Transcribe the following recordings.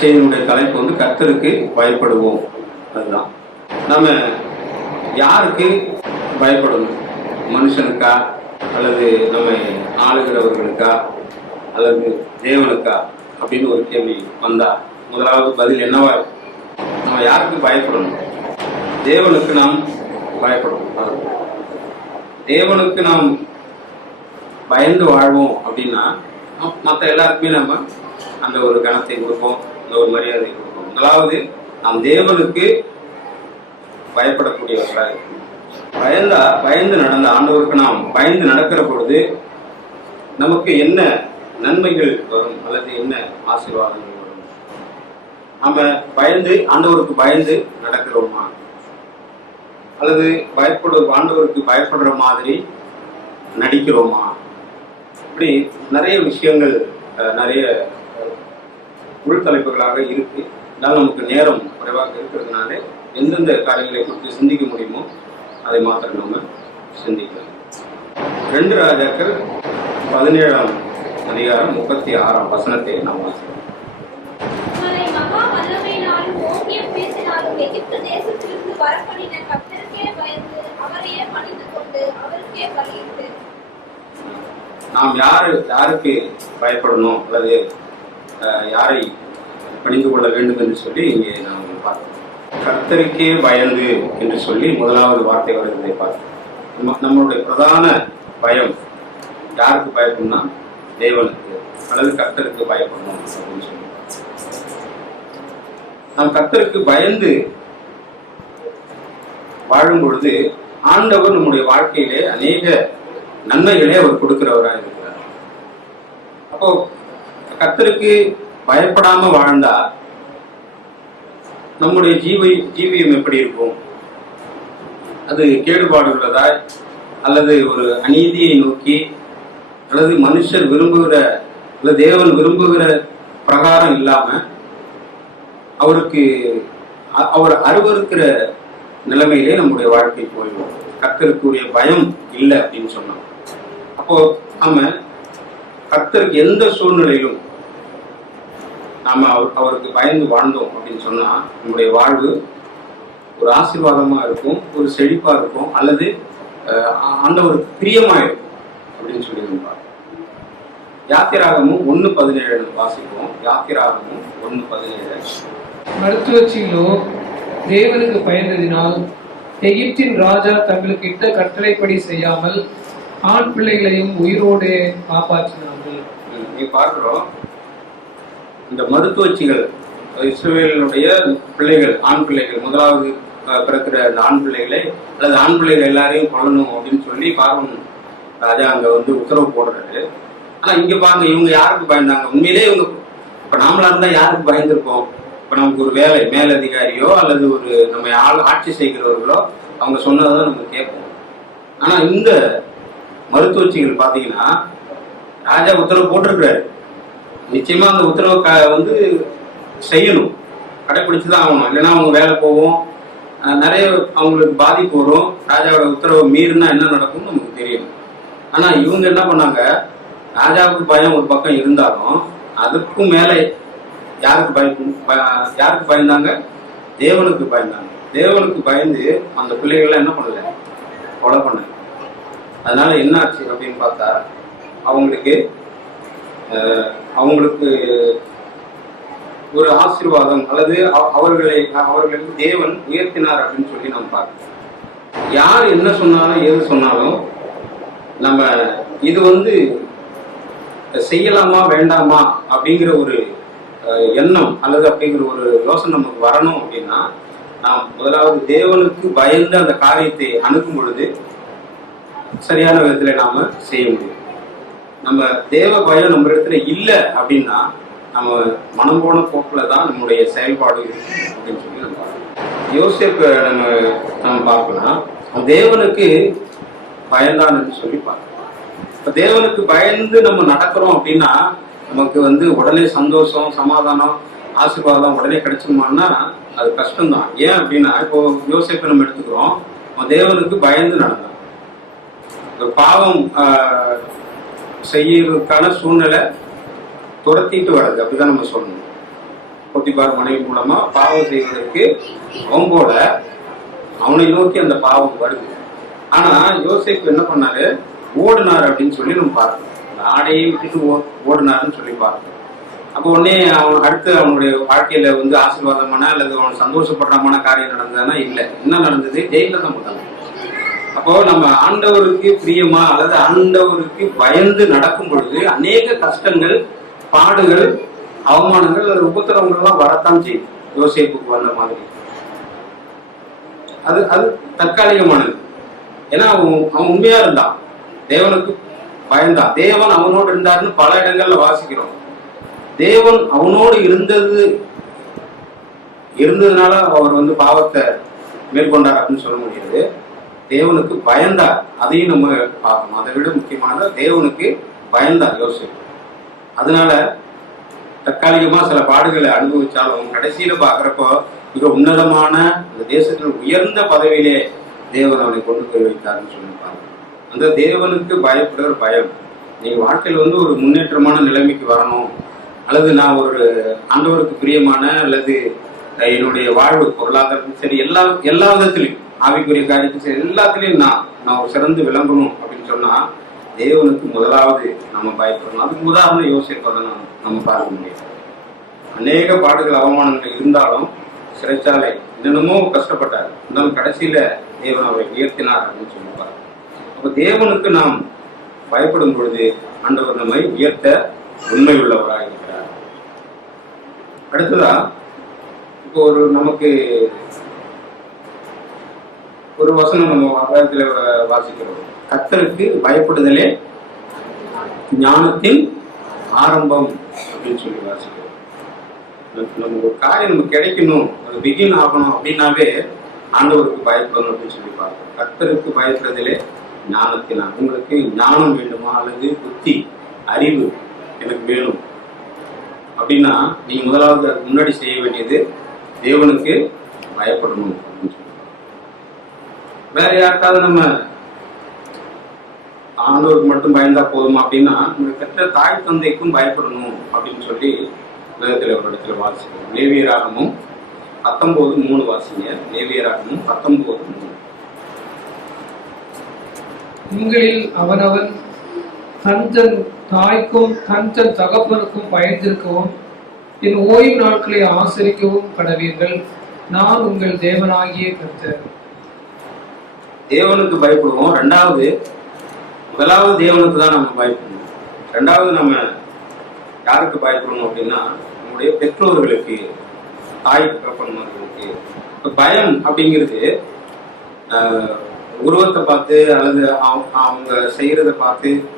செய்தியினுடைய தலைப்பு வந்து கத்தருக்கு பயப்படுவோம். அதுதான். நம்ம யாருக்கு பயப்படணும்? மனுஷனுக்கா? அல்லது நம்ம ஆளுகிறவர்களுக்கா? அல்லது தேவனுக்கா? அப்படின்னு ஒரு கேள்வி வந்தா முதலாவது பதில் என்னவா இருக்கும்? நம்ம யாருக்கு பயப்படணும்? தேவனுக்கு நாம் பயப்படணும். தேவனுக்கு நாம் பயந்து வாழ்வோம் அப்படின்னா மற்ற எல்லாருக்குமே நம்ம அந்த ஒரு கணத்தை கொடுப்போம். ஒரு மரியாதை கொடுப்போம் முதலாவது நாம் தேவனுக்கு பயப்படக்கூடியவர்களாக இருக்கணும். பயந்தா பயந்து நடந்த ஆண்டவருக்கு நாம் பயந்து நடக்கிற பொழுது நமக்கு என்ன நன்மைகள் வரும்? அல்லது என்ன ஆசீர்வாதங்கள் வரும்? நம்ம பயந்து ஆண்டவருக்கு பயந்து நடக்கிறோமா? அல்லது பயப்படு ஆண்டவருக்கு பயப்படுற மாதிரி நடிக்கிறோமா? இப்படி நிறைய விஷயங்கள் நிறைய உள்தலைப்புகளாக இருக்கு. இருந்தாலும் நமக்கு நேரம் குறைவாக இருக்கிறதுனால எந்தெந்த காரியங்களை குறித்து சிந்திக்க முடியுமோ அதை மாத்திரம் நம்ம சிந்திக்கலாம். ரெண்டு ராஜாக்கள் பதினேழாம் அதிகாரம் முப்பத்தி ஆறாம் வசனத்தை நாம் வாசிக்கிறோம் நாம் யாரு யாருக்கு பயப்படணும் அல்லது யாரை பணிந்து கொள்ள வேண்டும் என்று சொல்லி இங்கே நாம் பார்க்கிறோம் கர்த்தருக்கே பயந்து என்று சொல்லி முதலாவது வார்த்தை வருவதை பார்த்தோம் நம்ம- நம்மளுடைய பிரதான பயம் யாருக்கு பயப்படும்னா தேவனுக்கு அல்லது கர்த்தருக்கு பயப்படணும் அப்படின்னு சொல்லி நாம் கர்த்தருக்கு பயந்து வாழும் பொழுது ஆண்டவர் நம்முடைய வாழ்க்கையிலே அநேக நன்மைகளை அவர் கொடுக்கிறவராக இருக்கிறார். அப்போ கத்தருக்கு பயப்படாம வாழ்ந்தா நம்முடைய ஜீவை ஜீவியம் எப்படி இருக்கும்? அது கேடுபாடு உள்ளதா அல்லது ஒரு அநீதியை நோக்கி அல்லது மனுஷர் விரும்புகிற அல்லது தேவன் விரும்புகிற பிரகாரம் இல்லாம அவருக்கு அ- அவர் அருவருக்கிற நிலைமையிலே நம்முடைய வாழ்க்கை போயிடும் கத்தருக்குரிய பயம் இல்லை அப்படின்னு சொன்னோம். அப்போ நம்ம கத்தருக்கு எந்த சூழ்நிலையிலும் நாம அவர்- அவருக்கு பயந்து வாழ்ந்தோம் அப்படின்னு சொன்னா நம்முடைய வாழ்வு ஒரு ஆசீர்வாதமா இருக்கும் ஒரு செழிப்பா இருக்கும் அல்லது ஆண்டவருக்கு பிரியமா இருக்கும் அப்படின்னு சொல்லி நம்ம. யாத்திராகமும் ஒன்னு பதினேழு வாசிப்போம். யாத்திராகமும் ஒன்னு பதினேழு. மருத்துவச்சிகளோ தேவனுக்கு பயந்ததினால் எகிப்தின் ராஜா தங்களுக்கு இட்ட கட்டளைப்படி செய்யாமல் ஆண் பிள்ளைகளையும் உயிரோடு காப்பாற்றினார்கள். இங்க பார்க்கிறோம். இந்த மருத்துவச்சிகள் இஸ்ரேலினுடைய பிள்ளைகள் ஆண் பிள்ளைகள் முதலாவது பிறக்கிற அந்த ஆண் பிள்ளைகளை அல்லது ஆண் பிள்ளைகள் எல்லாரையும் கொள்ளணும் அப்படின்னு சொல்லி பார்வன் ராஜா அங்க வந்து உத்தரவு போடுறாரு. ஆனா இங்க பாருங்க இவங்க யாருக்கு பயந்தாங்க? உண்மையிலே இவங்க இப்ப நாமளா இருந்தா யாருக்கு பயந்துருப்போம்? இப்ப நமக்கு ஒரு வேலை மேலதிகாரியோ அல்லது ஒரு நம்ம ஆள் ஆட்சி செய்கிறவர்களோ அவங்க சொன்னதை நம்ம கேட்போம். ஆனா இந்த மருத்துவச்சிகள் பாத்தீங்கன்னா ராஜா உத்தரவு போட்டிருக்கிறாரு. நிச்சயமா அந்த உத்தரவை க- வந்து செய்யணும். கடைபிடிச்சு தான் ஆகணும். இல்லைன்னா அவங்க வேலை போகும். நிறைய அவங்களுக்கு பாதிப்பு வரும். ராஜாவோட உத்தரவை மீறினா என்ன நடக்கும்னு நமக்கு தெரியும். ஆனா இவங்க என்ன பண்ணாங்க? ராஜாவுக்கு பயம் ஒரு பக்கம் இருந்தாலும் அதுக்கும் மேலே யாருக்கு பயக்கும் ப- யாருக்கு பயந்தாங்க? தேவனுக்கு பயந்தாங்க. தேவனுக்கு பயந்து அந்த பிள்ளைகளை என்ன பண்ணல? கொலை பண்ண அதனால என்ன ஆச்சு அப்படின்னு பார்த்தா அவங்களுக்கு அவங்களுக்கு ஒரு ஆசீர்வாதம் அல்லது அவர்களை அவர்களுக்கு தேவன் உயர்த்தினார் அப்படின்னு சொல்லி நாம் பார்க்கிறோம். யார் என்ன சொன்னாலும் எது சொன்னாலும் நம்ம இது வந்து செய்யலாமா வேண்டாமா அப்படிங்கிற ஒரு எண்ணம் அல்லது அப்படிங்கிற ஒரு யோசனை நமக்கு வரணும் அப்படின்னா நாம் முதலாவது தேவனுக்கு பயந்து அந்த காரியத்தை அணுகும் பொழுது சரியான விதத்துல நாம செய்ய முடியும். நம்ம தேவ பயம் நம்ம இடத்துல இல்லை அப்படின்னா நம்ம மனம் போன போக்குல தான் நம்முடைய செயல்பாடு இருக்கும் அப்படின்னு சொல்லி நம்ம பார்க்கலாம். நம்ம நம்ம பார்க்கலாம். தேவனுக்கு பயந்தான்னு சொல்லி பார்க்கலாம். இப்ப தேவனுக்கு பயந்து நம்ம நடக்கிறோம் அப்படின்னா நமக்கு வந்து உடனே சந்தோஷம் சமாதானம் ஆசீர்வாதம் உடனே கிடைச்சிருமான்னா அது கஷ்டம்தான். ஏன் அப்படின்னா இப்போ யோசிப்பை நம்ம எடுத்துக்கிறோம். தேவனுக்கு பயந்து நடந்தான் ஒரு பாவம் ஆஹ், செய்யறதுக்கான சூழ்நிலை துரத்திட்டு வர்றது அப்படிதான் நம்ம சொல்லணும். கொட்டிப்பார் மனைவி மூலமா பாவம் செய்வதற்கு அவங்கோட அவனை நோக்கி அந்த பாவம் வருது. ஆனா யோசிப்பு என்ன பண்ணாரு? ஓடினார் அப்படின்னு சொல்லி நம்ம பார்க்கணும். அந்த ஆடையை விட்டுட்டு ஓ- ஓடினாருன்னு சொல்லி பார்க்கணும். அப்போ உடனே அவன் அடுத்து அவனுடைய வாழ்க்கையில வந்து ஆசீர்வாதமான அல்லது அவன் சந்தோஷப்படுறமான காரியம் நடந்ததுன்னா இல்லை. என்ன நடந்தது? ஜெயில தான் போட்டாங்க. அப்போ நம்ம ஆண்டவருக்கு பிரியமா அல்லது ஆண்டவருக்கு பயந்து நடக்கும் பொழுது அநேக கஷ்டங்கள் பாடுகள் அவமானங்கள் அல்லது உபத்திரவங்கள் எல்லாம் வரத்தான் செய்யும். யோசிப்புக்கு வந்த மாதிரி. அது அது தற்காலிகமானது. ஏன்னா அவன் அவன் உண்மையா இருந்தான். தேவனுக்கு பயந்தான். தேவன் அவனோடு இருந்தாருன்னு பல இடங்கள்ல வாசிக்கிறோம். தேவன் அவனோடு இருந்தது இருந்ததுனால அவர் வந்து பாவத்தை மேற்கொண்டார் அப்படின்னு சொல்ல முடியாது. தேவனுக்கு பயந்தார் அதையும் நம்ம பார்க்கணும். அதை விட முக்கியமானதா தேவனுக்கு பயந்தார் யோசிப்பு அதனால தற்காலிகமா சில பாடுகளை அனுபவிச்சாலும் கடைசியில பாக்குறப்போ மிக உன்னதமான இந்த தேசத்தில் உயர்ந்த பதவியிலே தேவன் அவனை கொண்டு போய் வைத்தார்னு சொல்லியிருப்பாங்க அந்த தேவனுக்கு பயப்படுற பயம். நீங்க வாழ்க்கையில் வந்து ஒரு முன்னேற்றமான நிலைமைக்கு வரணும். அல்லது நான் ஒரு ஆண்டவருக்கு பிரியமான அல்லது என்னுடைய வாழ்வு பொருளாதாரம் சரி எல்லா எல்லா விதத்திலையும் ஆவிக்குரிய காரியத்தை சரி எல்லாத்துலயும் நான் நான் ஒரு சிறந்து விளங்கணும் அப்படின்னு சொன்னா தேவனுக்கு முதலாவது நம்ம பயப்படணும். அதுக்கு உதாரணம் யோசிப்பதை நம்ம நம்ம பார்க்க முடியும். அநேக பாடுகள் அவமானங்கள் இருந்தாலும் சிறைச்சாலை என்னென்னமோ கஷ்டப்பட்டார். இருந்தாலும் கடைசியில தேவன் அவரை உயர்த்தினார் அப்படின்னு சொல்லிப்பார் அப்ப தேவனுக்கு நாம் பயப்படும் பொழுது ஆண்டவர் நம்மை உயர்த்த உண்மை உள்ளவராக இருக்கிறார். அடுத்ததா இப்போ ஒரு நமக்கு ஒரு வசனம் நம்ம வேதத்துல வாசிக்கிறோம். கத்தருக்கு பயப்படுதலே ஞானத்தின் ஆரம்பம் அப்படின்னு சொல்லி வாசிக்கிறோம். நம்ம ஒரு காரியம் நம்ம கிடைக்கணும். அது பிகின் ஆகணும் அப்படின்னாவே ஆண்டவருக்கு பயப்படணும் அப்படின்னு சொல்லி பார்ப்போம் கத்தருக்கு பயப்படுறதிலே ஞானத்தினால் உங்களுக்கு ஞானம் வேண்டுமா? அல்லது புத்தி அறிவு எனக்கு வேணும். அப்படின்னா நீங்க முதலாவது முன்னாடி செய்ய வேண்டியது தேவனுக்கு பயப்படணும் அப்படின்னு சொல்லி வேற யாருக்காவது நம்ம ஆண்டோருக்கு மட்டும் பயந்தா போதுமா அப்படின்னா நம்ம பெற்ற தாய் தந்தைக்கும் பயப்படணும் அப்படின்னு சொல்லி வேதத்தில் ஒரு இடத்துல வாசிக்கிறோம். நேவியராகமும் பத்தொன்பது மூணு வாசிங்க. நேவியராகமும் பத்தொன்பது மூணு. உங்களில் அவனவன் தஞ்சன் தாய்க்கும் தஞ்சன் தகப்பனுக்கும் பயந்திருக்கவும் என் ஓய்வு நாட்களை ஆசரிக்கவும் கடவீர்கள் நான் உங்கள் தேவனாகிய கர்த்தர். தேவனுக்கு பயப்படுவோம். ரெண்டாவது முதலாவது தேவனுக்கு தான் நம்ம பயப்படணும் ரெண்டாவது நம்ம யாருக்கு பயப்படணும் அப்படின்னா நம்முடைய பெற்றோர்களுக்கு தாய் தகப்பன்மார்களுக்கு. இப்போ பயம் அப்படிங்கிறது உருவத்தை பார்த்து அல்லது அவங்க- அவங்க செய்யறத பார்த்து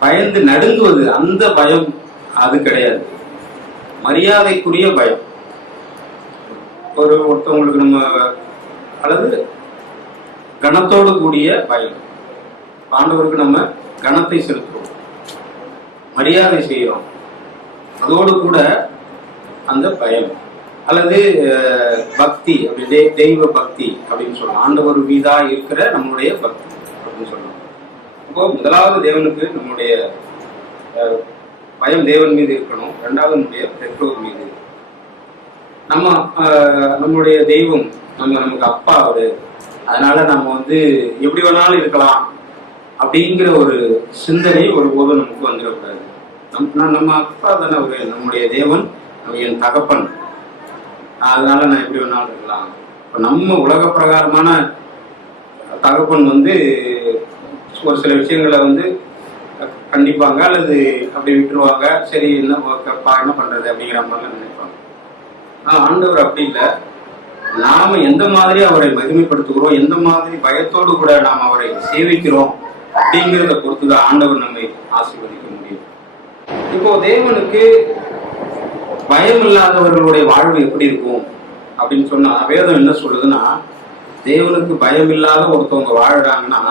பயந்து நடுங்குவது அந்த பயம் அது கிடையாது. மரியாதைக்குரிய பயம். ஒரு ஒருத்தவங்களுக்கு நம்ம அல்லது கணத்தோடு கூடிய பயம் ஆண்டவருக்கு நம்ம கணத்தை செலுத்துறோம் மரியாதை செய்கிறோம் அதோடு கூட அந்த பயம் அல்லது பக்தி அப்படி தெய்வ பக்தி அப்படின்னு சொல்லலாம். ஆண்டவர் மீதா இருக்கிற நம்முடைய பக்தி அப்படின்னு சொல்லலாம். இப்போ முதலாவது தேவனுக்கு நம்முடைய பயம் தேவன் மீது இருக்கணும். ரெண்டாவது நம்முடைய பெற்றோர் மீது. நம்ம நம்முடைய தெய்வம் நம்ம நமக்கு அப்பா அவரு. அதனால நம்ம வந்து எப்படி வேணாலும் இருக்கலாம் அப்படிங்கிற ஒரு சிந்தனை ஒருபோதும் நமக்கு வந்துடக்கூடாது. நம் நான் நம்ம அப்பா தானே ஒரு நம்முடைய தேவன் நம்ம என் தகப்பன். அதனால நான் எப்படி வேணாலும் இருக்கலாம். இப்போ நம்ம உலக பிரகாரமான தகப்பன் வந்து ஒரு சில விஷயங்களை வந்து கண்டிப்பாங்க அல்லது அப்படி விட்டுருவாங்க சரி என்ன என்ன பண்றது அப்படிங்கிற மாதிரிலாம் நினைப்பாங்க. ஆனால் ஆண்டவர் அப்படி இல்லை. நாம எந்த மாதிரி அவரை மகிமைப்படுத்துகிறோம்? எந்த மாதிரி பயத்தோடு கூட நாம் அவரை சேவிக்கிறோம்? அப்படிங்கிறத பொறுத்து தான் ஆண்டவர் நம்மை ஆசீர்வதிக்க முடியும். இப்போ தேவனுக்கு பயம் இல்லாதவர்களுடைய வாழ்வு எப்படி இருக்கும்? அப்படின்னு சொன்னா வேதம் என்ன சொல்லுதுன்னா தேவனுக்கு பயம் இல்லாத ஒருத்தவங்க வாழ்றாங்கன்னா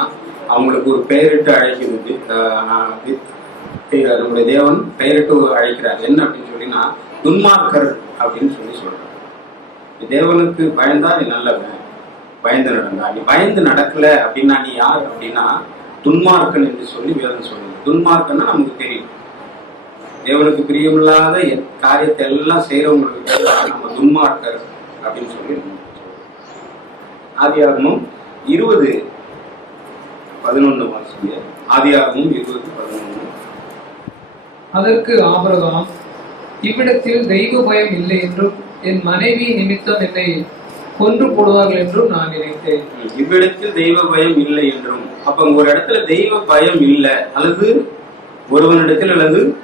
அவங்களுக்கு ஒரு பெயரிட்டு அழைக்கிறது நம்முடைய தேவன் பெயரிட்டு அழைக்கிறார். என்ன அப்படின்னு சொல்லினா துன்மார்க்கர் அப்படின்னு சொல்லி சொல்றாரு. தேவனுக்கு பயந்தா நீ நல்லவன். பயந்து நடந்தா நீ பயந்து நடக்கல அப்படின்னா நீ யார் அப்படின்னா துன்மார்க்கன் என்று சொல்லி வேதம் சொல்லுது. துன்மார்க்கன்னா நமக்கு தெரியும். தேவனுக்கு பிரியமில்லாத காரியத்தை எல்லாம் செய்யறவங்களுக்கு நம்ம துன்மார்க்கர் அப்படின்னு சொல்லி ஆதியாகமும் இருபது பதினொன்று வாசிங்க. ஆதியாகமும் இருபது பதினொன்று. அதற்கு ஆபிரகாம் இவ்விடத்தில் தெய்வ பயம் இல்லை என்றும் என் மனைவி நிமித்தம் என்னை கொன்று போடுவார்கள் என்றும் நான் நினைத்தேன். இவ்விடத்தில் தெய்வ பயம் இல்லை என்றும். அப்ப ஒரு இடத்துல தெய்வ பயம் இல்லை. அல்லது ஒருவனிடத்தில் அல்லது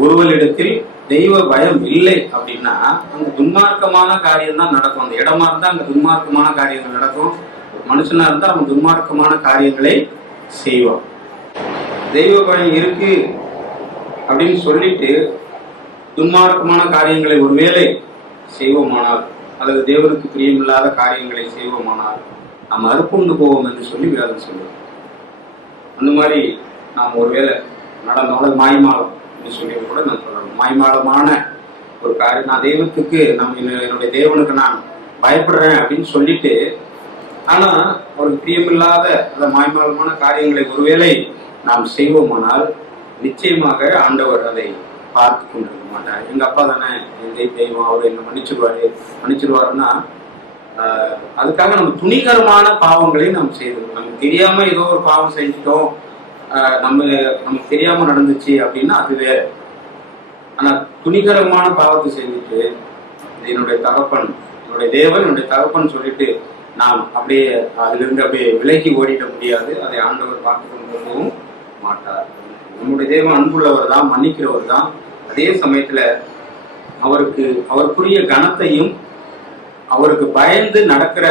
ஒருவரிடத்தில் தெய்வ பயம் இல்லை அப்படின்னா அங்க துன்மார்க்கமான காரியம் தான் நடக்கும். அந்த இடமா இருந்தா அங்க துன்மார்க்கமான காரியங்கள் நடக்கும். மனுஷனா இருந்தா அவன் துன்மார்க்கமான காரியங்களை செய்வான். தெய்வ பயம் இருக்கு அப்படின்னு சொல்லிட்டு துன்மார்க்கமான காரியங்களை ஒருவேளை செய்வோமானால் அல்லது தேவனுக்கு பிரியமில்லாத காரியங்களை செய்வோமானால் நாம் அறுப்புண்டு போவோம் என்று சொல்லி வேதம் சொல்லுவோம். அந்த மாதிரி நாம் ஒருவேளை நடந்தோட மாய்மாலம் அப்படின்னு சொல்லி கூட நான் சொல்லணும் மாய்மாலமான ஒரு காரியம் நான் தெய்வத்துக்கு நம்ம என்னுடைய தேவனுக்கு நான் பயப்படுறேன் அப்படின்னு சொல்லிட்டு ஆனா அவருக்கு பிரியமில்லாத அந்த மாய்மாலமான காரியங்களை ஒருவேளை நாம் செய்வோமானால் நிச்சயமாக ஆண்டவர் அதை பார்த்து கொண்டிருக்க மாட்டார் எங்க அப்பா தானே எங்கே தெய்வம் அவர் என்ன மன்னிச்சிருவாரு. மன்னிச்சிருவாருன்னா ஆஹ், அதுக்காக நம்ம துணிகரமான பாவங்களை நம்ம செய்தோம் நமக்கு தெரியாம ஏதோ ஒரு பாவம் செஞ்சுட்டோம். ஆஹ், நம்ம நமக்கு தெரியாம நடந்துச்சு அப்படின்னா அது வேற. ஆனா துணிகரமான பாவத்தை செஞ்சுட்டு என்னுடைய தகப்பன் என்னுடைய தேவன் என்னுடைய தகப்பன் சொல்லிட்டு நாம் அப்படியே அதிலிருந்து அப்படியே விலகி ஓடிட முடியாது. அதை ஆண்டவர் பார்த்து கொண்டு போகவும் மாட்டார். நம்முடைய தேவன் அன்புள்ளவர் தான் மன்னிக்கிறவர் தான் அதே சமயத்துல அவருக்கு அவருக்குரிய கனத்தையும் அவருக்கு பயந்து நடக்கிற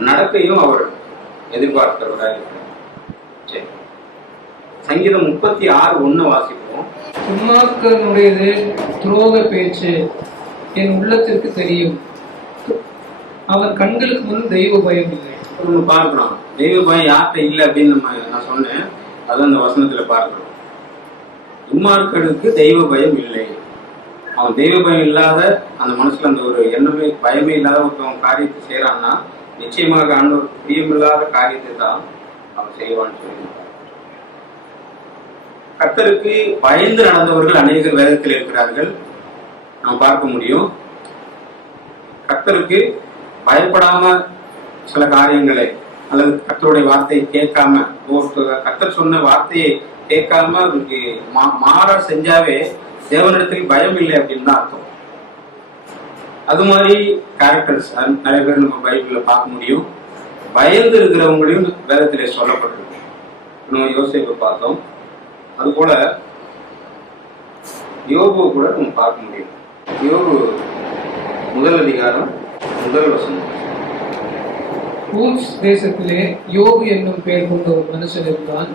நடக்கையும் அவர் எதிர்பார்க்கிறவராக இருக்கிறார் சரி. சங்கீதம் முப்பத்தி ஆறு ஒண்ணு வாசிப்போம். துன்மார்க்கனுடையது துரோக பேச்சு என் உள்ளத்திற்கு தெரியும். அவன் கண்களுக்கு முன் தெய்வ பயம் இல்லை. பார்க்கிறோம் தெய்வ பயம் யார்கிட்ட இல்லை அப்படின்னு நம்ம நான் சொன்னேன். அது அந்த வசனத்துல பார்க்கிறோம். இம்மார்க்கனுக்கு தெய்வ பயம் இல்லை. அவன் தெய்வ பயம் இல்லாத அந்த மனசுல அந்த ஒரு எண்ணமே பயமே இல்லாத ஒருத்தவன் காரியத்தை செய்யறான்னா நிச்சயமாக ஆண்டவர் பிரியமில்லாத காரியத்தை தான் அவன் செய்வான்னு சொல்லி கர்த்தருக்கு பயந்து நடந்தவர்கள் அநேகர் வேதத்தில் இருக்கிறார்கள். நாம் பார்க்க முடியும். கத்தருக்கு பயப்படாம சில காரியங்களை அல்லது கத்தருடைய வார்த்தையை கேட்காம கத்தர் சொன்ன வார்த்தையை கேட்காம அதுக்கு மாறா செஞ்சாவே தேவனிடத்தில் பயம் இல்லை அப்படின்னு தான் அர்த்தம். அது மாதிரி கேரக்டர்ஸ் நிறைய பேர் நம்ம பைபிள்ல பார்க்க முடியும். பயந்து இருக்கிறவங்களையும் வேதத்திலே சொல்லப்பட்டிருக்கு. நம்ம யோசிப்பை பார்த்தோம். அது போல யோபு கூட நம்ம பார்க்க முடியும். யோபு முதல் அதிகாரம் முதல் வசனம். ஊஸ் தேசத்திலே யோகு என்னும் பெயர் கொண்ட ஒரு மனுஷன் இருந்தான்.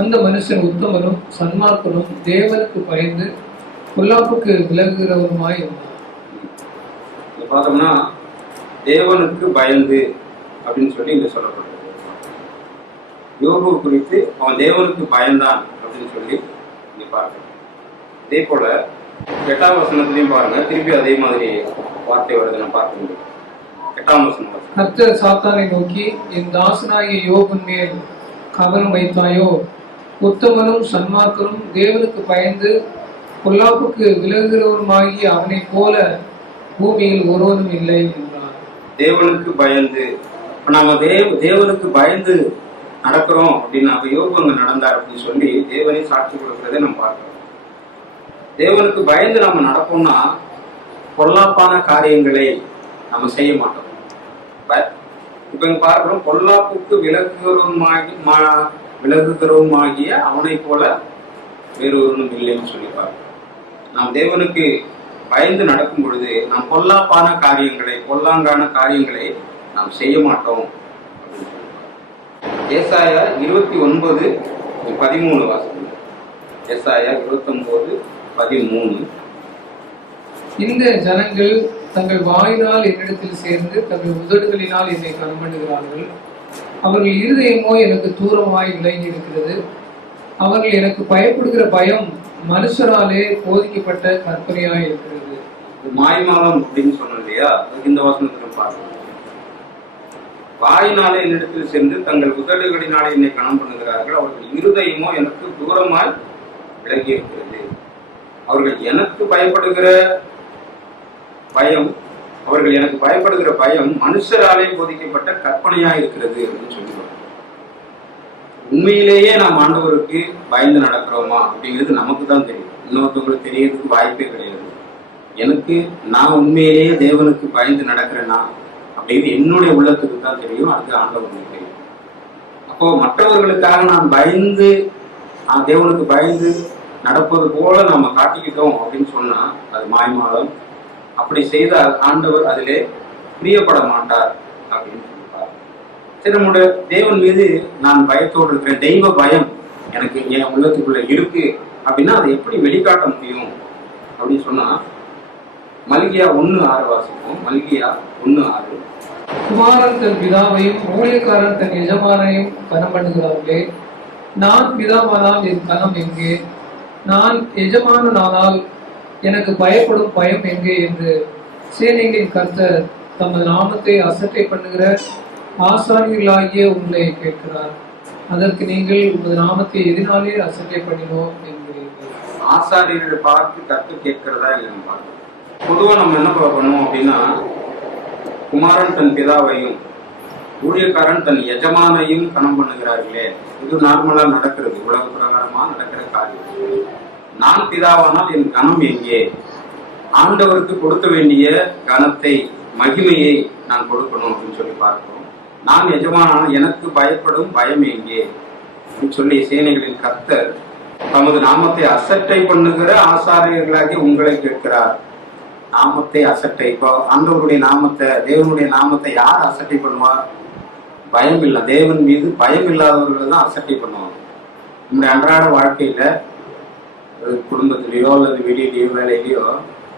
அந்த மனுஷன் உத்தமனும் சன்மார்க்கனும் தேவனுக்கு பயந்து பொல்லாப்புக்கு விலகுகிறவருமாய் இருந்தான். இங்க பார்த்தோம்னா தேவனுக்கு பயந்து அப்படின்னு சொல்லி இங்க சொல்லப்படுது யோபு குறித்து அவன் தேவனுக்கு பயந்தான் அப்படின்னு சொல்லி இங்க பார்க்கணும். இதே போல எட்டாம் வசனத்திலையும் பாருங்க திருப்பி அதே மாதிரி வார்த்தை வருது நான் பார்க்க முடியும். கர்த்தர் சாத்தானை நோக்கி என் தாசனாகிய யோபன் மேல் கவனம் வைத்தாயோ? உத்தமனும் சன்மார்க்கனும் தேவனுக்கு பயந்து பொல்லாப்புக்கு விலகுகிறவருமாகிய அவனைப் போல பூமியில் ஒருவனும் இல்லை என்றார். தேவனுக்கு பயந்து நாம தேவ தேவனுக்கு பயந்து நடக்கிறோம் அப்படின்னு அப்ப யோபு அங்க நடந்தார் அப்படின்னு சொல்லி தேவனை சாட்சி கொடுக்கறதை நம்ம பார்க்கிறோம். தேவனுக்கு பயந்து நம்ம நடப்போம்னா பொல்லாப்பான காரியங்களை நம்ம செய்ய மாட்டோம். ப- இப்ப இங்க பார்க்கிறோம் பொல்லாப்புக்கு விலகுகிறவருமாகி மா- விலகுகிறவருமாகிய அவனை போல வேறு ஒருவனும் இல்லைன்னு சொல்லி பார்க்கிறோம் நாம் தேவனுக்கு பயந்து நடக்கும் பொழுது நாம் பொல்லாப்பான காரியங்களை பொல்லாங்கான காரியங்களை நாம் செய்ய மாட்டோம். ஏசாய இருபத்தி ஒன்பது பதிமூணு வாசகம் ஏசாயா இருபத்தி ஒன்பது பதிமூணு. இந்த ஜனங்கள் தங்கள் வாயினால் என்னிடத்தில் சேர்ந்து தங்கள் உதடுகளினால் என்னை கண்மண்டுகிறார்கள் அவர்கள் இருதயமோ எனக்கு தூரமாய் விலகி இருக்கிறது அவர்கள் எனக்கு பயப்படுகிற பயம் மனுஷராலே போதிக்கப்பட்ட கற்பனையாய் இருக்கிறது. மாய்மாலம் அப்படின்னு சொன்னோம் இல்லையா? இந்த வசனத்துல பார்க்கணும் வாயினாலே என்னிடத்தில் சென்று தங்கள் உதடுகளினாலே என்னை கணம் பண்ணுகிறார்கள். அவர்கள் இருதயமோ எனக்கு தூரமாய் விலகி இருக்கிறது அவர்கள் எனக்கு பயப்படுகிற பயம் அவர்கள் எனக்கு பயப்படுகிற பயம் மனுஷராலே போதிக்கப்பட்ட கற்பனையா இருக்கிறது அப்படின்னு சொல்லுவாங்க உண்மையிலேயே நாம் ஆண்டவருக்கு பயந்து நடக்கிறோமா அப்படிங்கிறது நமக்கு தான் தெரியும். இன்னொருத்தவங்களுக்கு தெரியறதுக்கு வாய்ப்பே கிடையாது. எனக்கு நான் உண்மையிலேயே தேவனுக்கு பயந்து நடக்கிறேன்னா அப்படின்னு என்னுடைய உள்ளத்துக்கு தான் தெரியும். அது ஆண்டவனுக்கு தெரியும். அப்போ மற்றவர்களுக்காக நான் பயந்து தேவனுக்கு பயந்து நடப்பது போல நாம காட்டிக்கிட்டோம் அப்படின்னு சொன்னா அது மாய்மாலம் அப்படி செய்தால் ஆண்டவர் அதிலே பிரியப்பட மாட்டார் அப்படின்னு சொல்லிப்பார் சரி நம்முடைய தேவன் மீது நான் பயத்தோடு இருக்கிற தெய்வ பயம் எனக்கு என் உள்ளத்துக்குள்ள இருக்கு. அப்படின்னா அதை எப்படி வெளிக்காட்ட முடியும்? அப்படின்னு சொன்னா மல்கியா ஒன்னு ஆறு வாசிப்போம். மல்கியா ஒண்ணு ஆறு. குமாரன் தன் பிதாவையும் ஊழியக்காரன் தன் எஜமானையும் கனம் பண்ணுகிறார்களே. நான் பிதாவானால் என் கனம் எங்கே? நான் எஜமானனானால் எனக்கு பயப்படும் பயம் எங்கே என்று சேனைகளின் கர்த்தர் தமது நாமத்தை அசட்டை பண்ணுகிற ஆசாரியர்களாகிய உங்களை கேட்கிறார். அதற்கு நீங்கள் உமது நாமத்தை எதினாலே அசட்டை பண்ணினோம் என்கிறீர்கள். ஆசாரியர்களை பார்த்து கற்று கேட்கிறதா இல்லைன்னு பொதுவாக நம்ம என்ன பண்ணுவோம் அப்படின்னா குமாரன் தன் பிதாவையும் ஊழியக்காரன் தன் எஜமானையும் கணம் பண்ணுகிறார்களே. இது நார்மலா நடக்கிறது. உலக பிரகாரமா நடக்கிற காரியம். நான் பிதாவானால் என் கணம் எங்கே? ஆண்டவருக்கு கொடுக்க வேண்டிய கனத்தை மகிமையை நான் கொடுக்கணும் அப்படின்னு சொல்லி பார்க்கிறோம். நான் எஜமானான எனக்கு பயப்படும் பயம் எங்கே? அப்படின்னு சொல்லி சேனைகளின் கர்த்தர் தமது நாமத்தை அசட்டை பண்ணுகிற ஆசாரியர்களாகி உங்களை கேட்கிறார். நாமத்தை அசட்டை இப்போ ஆண்டவருடைய நாமத்தை தேவனுடைய நாமத்தை யார் அசட்டை பண்ணுவார்? பயம் இல்லை தேவன் மீது பயம் இல்லாதவர்கள் தான் அசட்டை பண்ணுவாங்க. நம்முடைய அன்றாட வாழ்க்கையில குடும்பத்திலேயோ அல்லது வெளியிலேயோ வேலையிலேயோ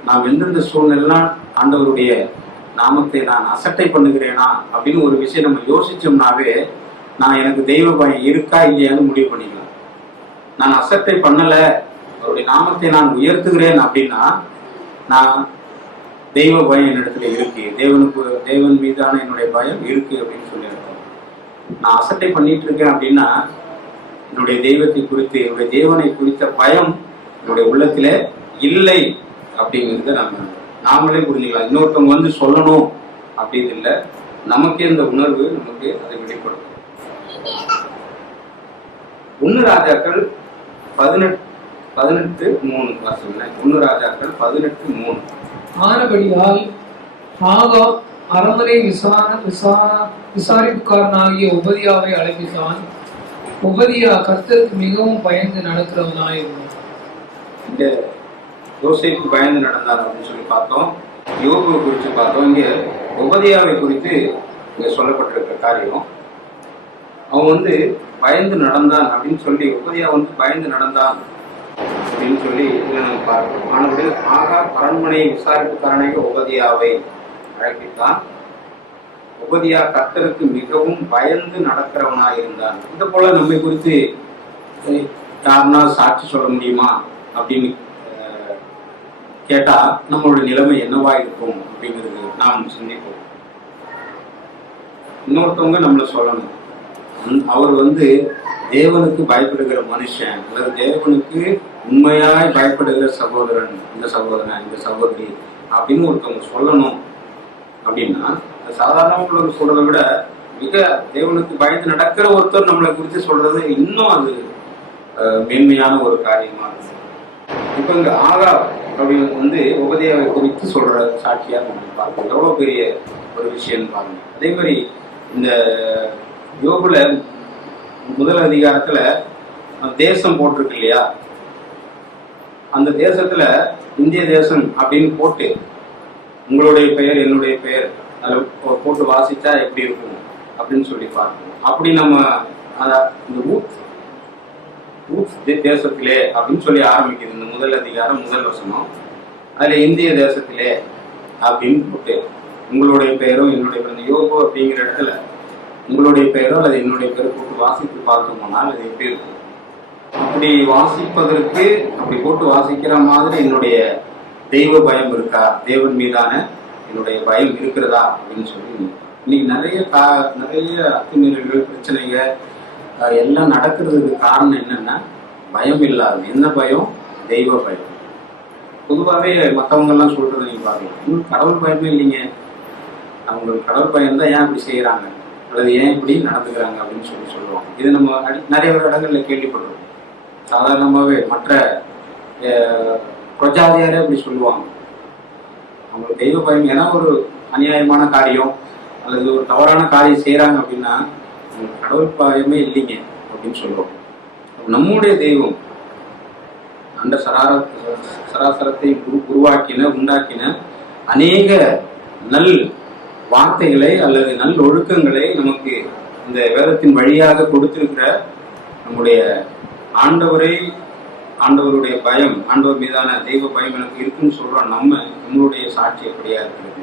நாம் எந்தெந்த சூழ்நிலாம் ஆண்டவருடைய நாமத்தை நான் அசட்டை பண்ணுகிறேனா அப்படின்னு ஒரு விஷயம் நம்ம யோசிச்சோம்னாவே நான் எனக்கு தெய்வ பயம் இருக்கா இல்லையான்னு முடிவு பண்ணிக்கலாம். நான் அசட்டை பண்ணல அவருடைய நாமத்தை நான் உயர்த்துகிறேன் அப்படின்னா நான் தெய்வ பயம் என்னிடத்துல இருக்கு. தேவனுக்கு தேவன் மீதான என்னுடைய பயம் இருக்கு அப்படின்னு சொல்லி நான் அசட்டை பண்ணிட்டு இருக்கேன் அப்படின்னா என்னுடைய தெய்வத்தை குறித்து என்னுடைய தேவனை குறித்த பயம் என்னுடைய உள்ளத்துல இல்லை அப்படிங்கிறத நம்ம நாமளே புரிஞ்சுக்கலாம். இன்னொருத்தவங்க வந்து சொல்லணும் அப்படின்னு இல்லை. நமக்கே இந்த உணர்வு நமக்கு அதை வெளிப்படும் ஒன்னு ராஜாக்கள் பதினெட்டு பதினெட்டு மூணு. வாசிங்க ஒன்னு ராஜாக்கள் பதினெட்டு மூணு. ஆனபடியால் ஆகா அரண்மனை விசாரண விசார விசாரிப்புக்காரனாகிய உபதியாவை அழைப்பித்தான் உபதியா கர்த்தருக்கு மிகவும் பயந்து நடக்கிறவனாயிருந்தான் இங்க யோசிப்பு பயந்து நடந்தார் அப்படின்னு சொல்லி பார்த்தோம். யோகுவை குறித்து பார்த்தோம். இங்க உபதியாவை குறித்து இங்க சொல்லப்பட்டிருக்க காரியம். அவன் வந்து பயந்து நடந்தான் அப்படின்னு சொல்லி உபதியா வந்து பயந்து நடந்தான் அப்படின்னு சொல்லி இதுல நம்ம பார்க்கணும் ஆனபடி ஆகா அரண்மனை விசாரிப்புக்காரனாக உபதியாவை அழைப்பித்தான். உபதியா கத்தருக்கு மிகவும் பயந்து நடக்கிறவனாக இருந்தான் இந்த போல நம்மை குறித்து யாருன்னா சாட்சி சொல்ல முடியுமா? அப்படின்னு கேட்டா நம்மளோட நிலைமை என்னவா இருக்கும் அப்படிங்கிறது நாம் சிந்திப்போம். இன்னொருத்தவங்க நம்மள சொல்லணும். அவர் வந்து தேவனுக்கு பயப்படுகிற மனுஷன். அல்லது தேவனுக்கு உண்மையாய் பயப்படுகிற சகோதரன். இந்த சகோதரன் இந்த சகோதரி அப்படின்னு ஒருத்தவங்க சொல்லணும் அப்படின்னா சாதாரண உள்ளவங்க சொல்றதை விட மிக தேவனுக்கு பயந்து நடக்கிற ஒருத்தர் நம்மளை குறித்து சொல்றது இன்னும் அது அஹ், மேன்மையான ஒரு காரியமா இருக்கும். இப்போ இங்க ஆகா அப்படின்னு வந்து உபதேவை குறித்து சொல்ற சாட்சியா நம்ம பார்க்கணும் எவ்வளவு பெரிய ஒரு விஷயம் பாருங்க. அதே மாதிரி இந்த யோகுல முதல் அதிகாரத்துல தேசம் போட்டிருக்கு இல்லையா? அந்த தேசத்துல இந்திய தேசம் அப்படின்னு போட்டு உங்களுடைய பெயர் என்னுடைய பெயர் அதில் போ- போட்டு வாசிச்சா எப்படி இருக்கும் அப்படின்னு சொல்லி பார்க்கணும் அப்படி நம்ம அதை இந்த ஊத் தேசத்திலே அப்படின்னு சொல்லி ஆரம்பிக்குது இந்த முதல் அதிகாரம் முதல் வசனம். அதுல இந்திய தேசத்திலே அப்படின்னு போட்டு உங்களுடைய பெயரும் என்னுடைய பெயர் இந்த யோகோ அப்படிங்கிற இடத்துல உங்களுடைய பெயரோ அல்லது என்னுடைய பெயரை போட்டு வாசித்து பார்த்தோம்னால் அது எப்படி இருக்கும்? அப்படி வாசிப்பதற்கு அப்படி போட்டு வாசிக்கிற மாதிரி என்னுடைய தெய்வ பயம் இருக்கா? தேவன் மீதான என்னுடைய பயம் இருக்கிறதா? அப்படின்னு சொல்லி இன்னைக்கு நிறைய கா நிறைய அத்துமீறல்கள் பிரச்சனைகள் எல்லாம் நடக்கிறதுக்கு காரணம் என்னன்னா பயம் இல்லாது என்ன பயம்? தெய்வ பயம். பொதுவாகவே மற்றவங்கெல்லாம் எல்லாம் சொல்றதை நீங்க பாருங்க இன்னும் கடவுள் பயமே இல்லைங்க. அவங்களுக்கு கடவுள் பயம் தான் ஏன் இப்படி செய்யறாங்க? அல்லது ஏன் இப்படி நடந்துக்கிறாங்க அப்படின்னு சொல்லி சொல்லுவோம் இது நம்ம நிறைய இடங்கள்ல கேள்விப்படுறோம். சாதாரணமாகவே மற்ற பிரஜாதியாரே அப்படி சொல்லுவாங்க. அவங்களுக்கு தெய்வ பயம். ஏன்னா ஒரு அநியாயமான காரியம் அல்லது ஒரு தவறான காரியம் செய்கிறாங்க அப்படின்னா கடவுள் பயமே இல்லைங்க அப்படின்னு சொல்றோம். நம்முடைய தெய்வம் அந்த சரார சராசரத்தை உருவாக்கின உண்டாக்கின அநேக நல் வார்த்தைகளை அல்லது நல் ஒழுக்கங்களை நமக்கு இந்த வேதத்தின் வழியாக கொடுத்திருக்கிற நம்முடைய ஆண்டவரை ஆண்டவருடைய பயம் ஆண்டவர் மீதான தெய்வ பயம் எனக்கு இருக்குன்னு சொல்றோம். நம்ம நம்மளுடைய சாட்சி எப்படியா இருக்கிறது.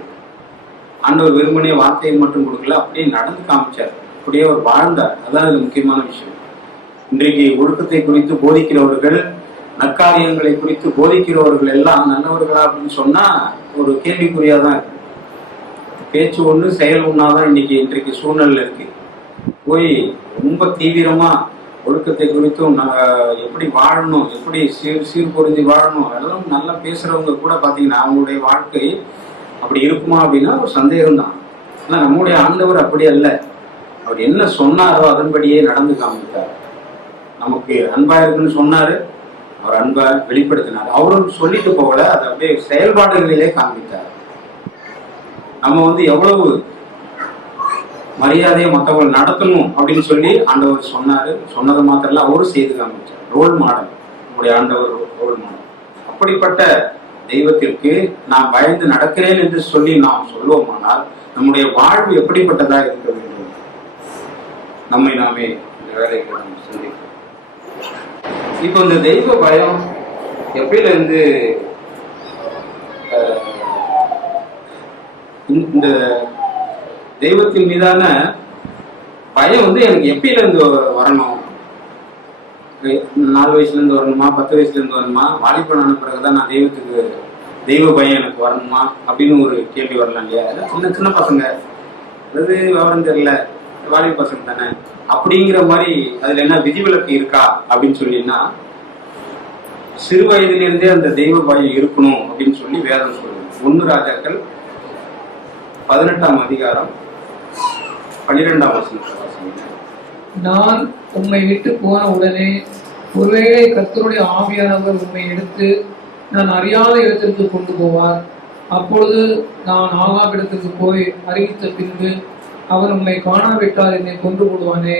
ஆண்டவர் வெறுமனே வார்த்தையை மட்டும் கொடுக்கல அப்படியே நடந்து காமிச்சார். அப்படியே அவர் வாழ்ந்தார் அதான் இது முக்கியமான விஷயம். இன்றைக்கு ஒழுக்கத்தை குறித்து போதிக்கிறவர்கள் நற்காரியங்களை குறித்து போதிக்கிறவர்கள் எல்லாம் நல்லவர்களா அப்படின்னு சொன்னா ஒரு கேள்விக்குறியா தான் இருக்கு. பேச்சு ஒன்று செயல் ஒன்றாதான் இன்னைக்கு இன்றைக்கு சூழ்நிலை இருக்கு. போய் ரொம்ப தீவிரமா ஒழுக்கத்தை குறித்தும் நான் எப்படி வாழணும் எப்படி சீர் சீர்பொருந்தி வாழணும் அதெல்லாம் நல்லா பேசுறவங்க கூட பாத்தீங்கன்னா அவங்களுடைய வாழ்க்கை அப்படி இருக்குமா அப்படின்னா ஒரு சந்தேகம் தான் ஆனால் நம்முடைய ஆண்டவர் அப்படி அல்ல. அவர் என்ன சொன்னாரோ அதன்படியே நடந்து காமித்தார். நமக்கு அன்பா இருக்குன்னு சொன்னாரு. அவர் அன்பா வெளிப்படுத்தினார். அவரும் சொல்லிட்டு போகல அதை அப்படியே செயல்பாடுகளிலே காமித்தார். நம்ம வந்து எவ்வளவு மரியாதையை மற்றவங்க நடத்தணும் அப்படின்னு சொல்லி ஆண்டவர் சொன்னாரு. சொன்னது மாத்திரம் இல்ல, அவரும் செய்து காமிச்சார். Role model. நம்முடைய ஆண்டவர் ரோல் மாடல். அப்படிப்பட்ட தெய்வத்திற்கு நான் பயந்து நடக்கிறேன் என்று சொல்லி நாம் சொல்லுவோமானால் நம்முடைய வாழ்வு எப்படிப்பட்டதா இருக்கிறது நம்மை நாமே இந்த வேலைகளை நாம் இப்போ இந்த தெய்வ பயம் எப்படிலிருந்து இந்த- இந்த தெய்வத்தின் மீதான பயம் வந்து எனக்கு எப்பயிலேருந்து வரணும்? நாலு வயசுல இருந்து வரணுமா பத்து வயசுல இருந்து வரணுமா? வாலிபன் ஆன பிறகுதான் நான் தெய்வத்துக்கு தெய்வ பயம் எனக்கு வரணுமா? அப்படின்னு ஒரு கேள்வி வரலாம் இல்லையா? சின்ன சின்ன பசங்க. அதாவது விவரம் தெரியல. வாலிப பசங்க தானே? அப்படிங்கிற மாதிரி அதுல என்ன விதிவிலக்கு இருக்கா அப்படின்னு சொல்லினா சிறு வயதிலிருந்தே அந்த தெய்வ பயம் இருக்கணும் அப்படின்னு சொல்லி வேதம் சொல்லுது. ஒன்னு ராஜாக்கள் பதினெட்டாம் அதிகாரம் பன்னிரெண்டாம் வசனம் நான் உண்மை விட்டு போன உடனே ஒருவேளை கர்த்தருடைய ஆவியானவர் உண்மை எடுத்து நான் அறியாத இடத்திற்கு கொண்டு போவார். அப்பொழுது நான் ஆகாவிடத்திற்கு போய் அறிவித்த பின்பு அவன் உம்மை காணாவிட்டால் என்னை கொன்று போடுவானே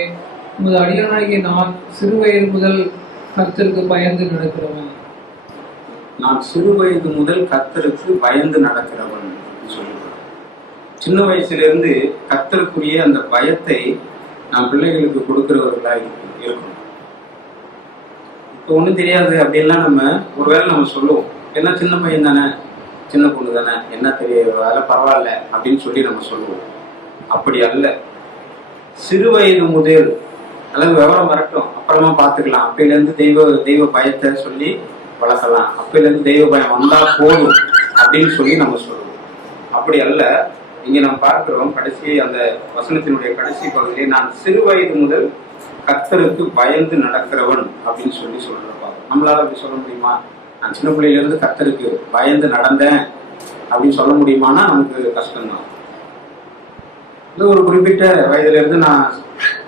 உமது அடியானாகிய நான் சிறுவயது முதல் கர்த்தருக்கு பயந்து நடக்கிறவன். நான் சிறு வயது முதல் கர்த்தருக்கு பயந்து நடக்கிறவன் சொல்லுவேன் சின்ன வயசுல இருந்து கர்த்தருக்குரிய அந்த பயத்தை நாம் பிள்ளைகளுக்கு கொடுக்கிறவர்களா இருக்கும் இப்போ ஒண்ணும் தெரியாது அப்படின்லாம் நம்ம ஒருவேளை நம்ம சொல்லுவோம். ஏன்னா சின்ன பையன் தானே சின்ன பொண்ணு தானே என்ன தெரியாது அதெல்லாம் பரவாயில்ல அப்படின்னு சொல்லி நம்ம சொல்லுவோம். அப்படி அல்ல. சிறு வயது முதல் அல்லது விவரம் வரட்டும் அப்புறமா பார்த்துக்கலாம். அப்பையில இருந்து தெய்வ தெய்வ பயத்தை சொல்லி வளர்க்கலாம். அப்பையில இருந்து தெய்வ பயம் வந்தா போதும் அப்படின்னு சொல்லி நம்ம சொல்லுவோம் அப்படி அல்ல. இங்க நம்ம பார்க்கிறோம் கடைசி அந்த வசனத்தினுடைய கடைசி பகுதியிலே நான் சிறு வயது முதல் கத்தருக்கு பயந்து நடக்கிறவன் அப்படின்னு சொல்லி சொல்றப்பா. நம்மளால அப்படி சொல்ல முடியுமா? நான் சின்ன பிள்ளையில இருந்து பயந்து நடந்தேன் அப்படின்னு சொல்ல முடியுமானா நமக்கு கஷ்டம்தான். இல்லை ஒரு குறிப்பிட்ட வயதுல இருந்து நான்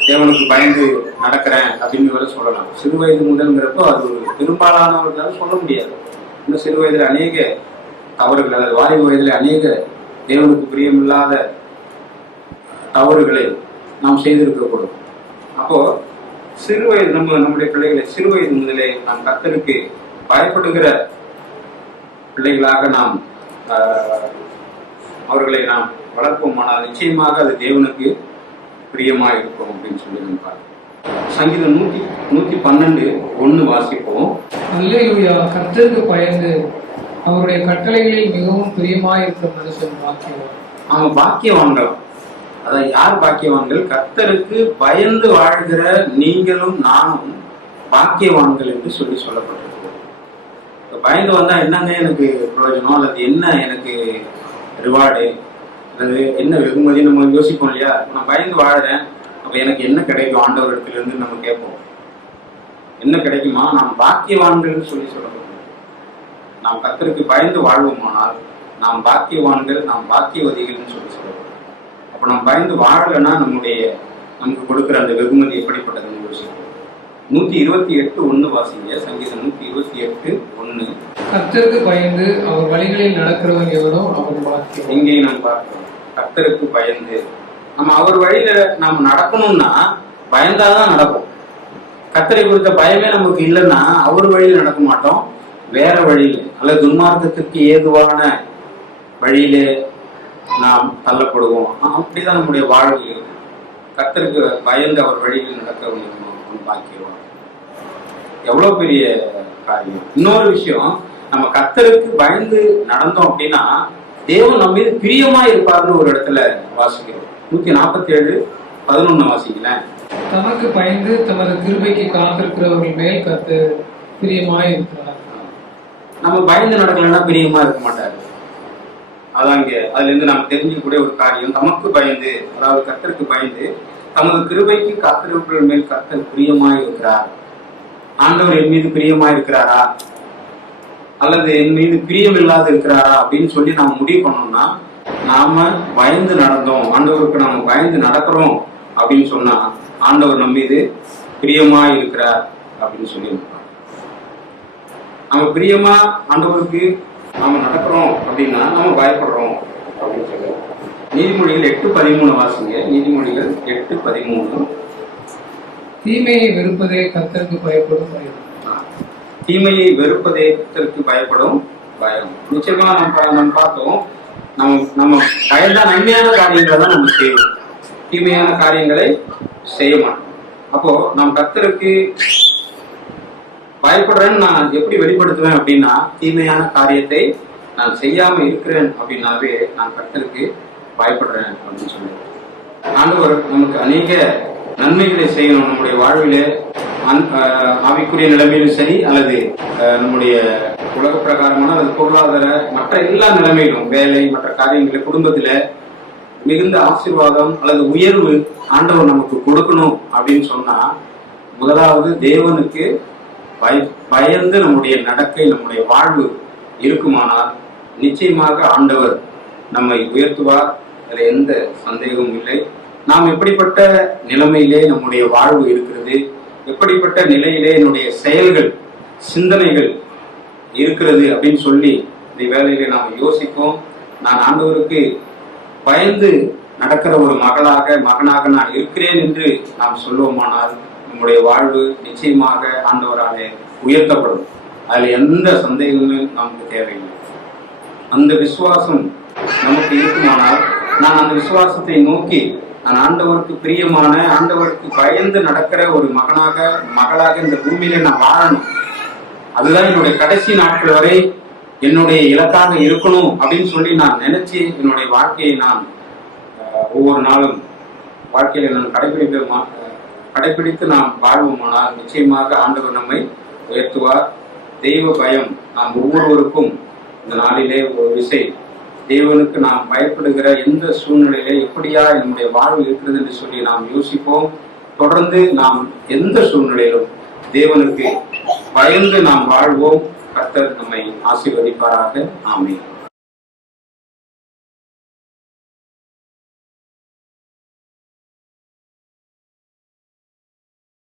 தேவனுக்கு பயந்து நடக்கிறேன் அப்படின்னு வரை சொல்லலாம். சிறு வயது முதல்ங்கிறப்போ அது ஒரு பெரும்பாலானவர்களால சொல்ல முடியாது. இன்னும் சிறு வயதுல அநேக தவறுகள் அதாவது வாயு வயதுல அநேக தேவனுக்கு பிரியமில்லாத தவறுகளை நாம் செய்திருக்கக்கூடும். அப்போ சிறு வயது நம்ம நம்முடைய பிள்ளைகளை சிறு வயது முதலே நாம் கத்தருக்கு பயப்படுகிற பிள்ளைகளாக நாம் அவர்களை நாம் வளர்ப்போமானால் நிச்சயமாக அது தேவனுக்கு பிரியமா இருக்கும் அப்படின்னு சொல்லி நம்ம பார்க்கிறோம். சங்கீதம் நூத்தி நூத்தி பன்னெண்டு ஒண்ணு வாசிப்போம். அல்லேலூயா கர்த்தருக்கு பயந்து அவருடைய கட்டளைகளில் மிகவும் பிரியமாயிருக்கிற மனுஷன் பாக்கியவான் அவன் பாக்கியவான்கள். அதான் யார் பாக்கியவான்கள்? கர்த்தருக்கு பயந்து வாழ்கிற நீங்களும் நானும் பாக்கியவான்கள் என்று சொல்லி சொல்லப்பட்டிருக்கு இப்ப பயந்து வந்தா என்னங்க எனக்கு பிரயோஜனம்? அல்லது என்ன எனக்கு ரிவார்டு அல்லது என்ன வெகுமதி நம்ம யோசிப்போம் இல்லையா? நான் பயந்து வாழறேன். அப்ப எனக்கு என்ன கிடைக்கும்? ஆண்டவர் இடத்துல இருந்து நம்ம கேட்போம். என்ன கிடைக்குமா? நாம் பாக்கியவான்கள்னு சொல்லி சொல்லப்பட்டிருக்கு நாம் கர்த்தருக்கு பயந்து வாழ்வோமானால் நாம் பாக்கியவான்கள் நாம் பாக்கியவதிகள்னு சொல்லி சொல்லுவோம் அப்ப நம்ம பயந்து வாழலைன்னா நம்முடைய நமக்கு கொடுக்கிற அந்த வெகுமதி எப்படிப்பட்டதுன்னு யோசிப்போம். நூத்தி இருபத்தி எட்டு ஒண்ணு வாசிங்க. சங்கீதம் நூத்தி இருபத்தி எட்டு ஒண்ணு. கர்த்தருக்கு பயந்து அவர் வழிகளில் நடக்கிறவன் எவனோ அவன் பாக்கியம் எங்கேயும் நாம் பார்க்கிறோம் கத்தருக்கு பயந்து. நம்ம அவர் வழியில நாம் நடக்கணும்னா பயந்தாதான் நடப்போம் கத்தரை குறித்த பயமே நமக்கு இல்லைன்னா அவர் வழியில நடக்க மாட்டோம். வேற வழியில அல்லது துன்மார்க்கத்துக்கு ஏதுவான வழியிலே நாம் தள்ளப்படுவோம். அப்படிதான் நம்முடைய வாழ்வு இருக்கும் கத்தருக்கு பயந்து அவர் வழியில் நடக்க பாக்கிடுவோம் எவ்வளவு பெரிய காரியம். இன்னொரு விஷயம் நம்ம கத்தருக்கு பயந்து நடந்தோம் அப்படின்னா தேவன் நம்ம மீது பிரியமா இருப்பாருன்னு ஒரு இடத்துல வாசிக்கிறோம். நூத்தி நாற்பத்தி ஏழு பதினொன்னு வாசிங்களேன். தமக்கு பயந்து தமது கிருபைக்கு காத்திருக்கிறவர்கள் மேல் கர்த்தர் பிரியமாய் இருக்கிறார் நம்ம பயந்து நடக்கலைன்னா பிரியமா இருக்க மாட்டாரு. அதான் இங்க அதுல இருந்து நம்ம தெரிஞ்சுக்கக்கூடிய ஒரு காரியம். தமக்கு பயந்து அதாவது கர்த்தருக்கு பயந்து தமது கிருபைக்கு காத்திருப்பவர்கள் மேல் கர்த்தர் பிரியமா இருக்கிறார் ஆண்டவர் என் மீது பிரியமா இருக்கிறாரா அல்லது என் மீது பிரியம் இல்லாத இருக்கிறாரா அப்படின்னு சொல்லி நாம முடிவு பண்ணோம்னா நாம பயந்து நடந்தோம். ஆண்டவருக்கு நாம பயந்து நடக்கிறோம் அப்படின்னு சொன்னா ஆண்டவர் நம்ம மீது பிரியமா இருக்கிறார் அப்படின்னு சொல்லி நம்ம பிரியமா ஆண்டவருக்கு நாம நடக்கிறோம் அப்படின்னா நம்ம பயப்படுறோம் அப்படின்னு சொல்லுவோம் நீதிமொழிகள் எட்டு பதிமூணு வாசிங்க. நீதிமொழிகள் எட்டு பதிமூணு. தீமையை வெறுப்பதே கத்தருக்கு பயப்படும் தீமையை வெறுப்பதற்கு பயப்படும் பயம். நிச்சயமா நம்ம நம்ம பார்த்தோம் நம்ம நம்ம பயந்தான் நன்மையான காரியங்களை தான் நம்ம செய்வோம். தீமையான காரியங்களை செய்ய மாட்டோம். அப்போ நாம் கத்தருக்கு பயப்படுறேன்னு நான் எப்படி வெளிப்படுத்துவேன் அப்படின்னா தீமையான காரியத்தை நான் செய்யாம இருக்கிறேன் அப்படின்னாவே நான் கத்தருக்கு பயப்படுறேன் அப்படின்னு சொல்லுவேன். ஆண்டவர் நமக்கு அநேக நன்மைகளை செய்யணும் நம்முடைய வாழ்விலே. ஆவிக்குரிய நிலைமையிலும் சரி அல்லது நம்முடைய உலக பிரகாரமான அல்லது பொருளாதார மற்ற எல்லா நிலைமையிலும் வேலை மற்ற காரியங்களை குடும்பத்துல மிகுந்த ஆசீர்வாதம் அல்லது உயர்வு ஆண்டவர் நமக்கு கொடுக்கணும் அப்படின்னு சொன்னா முதலாவது தேவனுக்கு பய பயந்து நம்முடைய நடக்கை நம்முடைய வாழ்வு இருக்குமானால் நிச்சயமாக ஆண்டவர் நம்மை உயர்த்துவார். அதில் எந்த சந்தேகமும் இல்லை. நாம் எப்படிப்பட்ட நிலைமையிலே நம்முடைய வாழ்வு இருக்கிறது? எப்படிப்பட்ட நிலையிலே என்னுடைய செயல்கள் சிந்தனைகள் இருக்கிறது அப்படின்னு சொல்லி இந்த வேலையில நாம் யோசிப்போம். நான் ஆண்டவருக்கு பயந்து நடக்கிற ஒரு மகளாக மகனாக நான் இருக்கிறேன் என்று நாம் சொல்லுவோமானால் நம்முடைய வாழ்வு நிச்சயமாக ஆண்டவராலே உயர்த்தப்படும். அதில் எந்த சந்தேகமும் நமக்கு தேவையில்லை. அந்த விசுவாசம் நமக்கு இருக்குமானால் நான் அந்த விசுவாசத்தை நோக்கி நான் ஆண்டவருக்கு பிரியமான ஆண்டவருக்கு பயந்து நடக்கிற ஒரு மகனாக மகளாக இந்த பூமியில நான் வாழணும். அதுதான் என்னுடைய கடைசி நாட்கள் வரை என்னுடைய இலக்காக இருக்கணும் அப்படின்னு சொல்லி நான் நினைச்சு என்னுடைய வாழ்க்கையை நான் ஒவ்வொரு நாளும் வாழ்க்கையில நான் கடைபிடிக்க மா- கடைபிடித்து நாம் வாழ்வோமானால் நிச்சயமாக ஆண்டவர் நம்மை உயர்த்துவார். தெய்வ பயம் நாம் ஒவ்வொருவருக்கும் இந்த நாளிலே ஒரு விசை. தேவனுக்கு நாம் பயப்படுகிற எந்த சூழ்நிலையில எப்படியா என்னுடைய வாழ்வு இருக்கிறது என்று சொல்லி நாம் யோசிப்போம். தொடர்ந்து நாம் எந்த சூழ்நிலையிலும் தேவனுக்கு பயந்து நாம் வாழ்வோம். கர்த்தர் நம்மை ஆசீர்வதிப்பாராக. ஆமேன்.